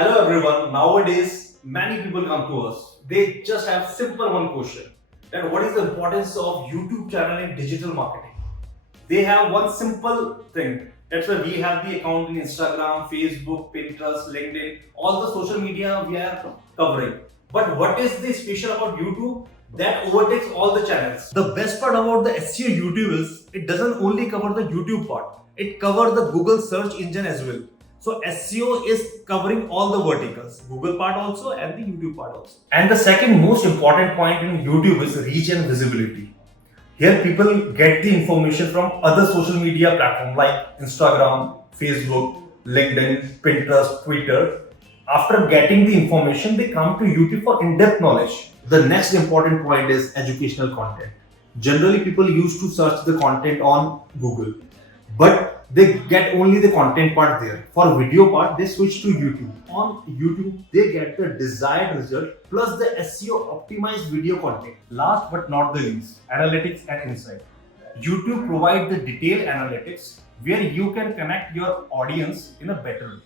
Hello everyone. Nowadays, many people come to us. They just have simple one question: that what is the importance of YouTube channel in digital marketing? They have one simple thing. That's why we have the account in Instagram, Facebook, Pinterest, LinkedIn, all the social media we are covering. But what is the special about YouTube that overtakes all the channels? The best part about the SEO YouTube is it doesn't only cover the YouTube part. It covers the Google search engine as well. So SEO is covering all the verticals, Google part also and the YouTube part also. And the second most important point in YouTube is reach and visibility. Here people get the information from other social media platforms like Instagram, Facebook, LinkedIn, Pinterest, Twitter. After getting the information, they come to YouTube for in-depth knowledge. The next important point is educational content. Generally, people used to search the content on Google, but they get only the content part there. For video part, they switch to YouTube. On YouTube, they get the desired result plus the SEO optimized video content. Last but not the least, analytics and insight. YouTube provides the detailed analytics where you can connect your audience in a better way.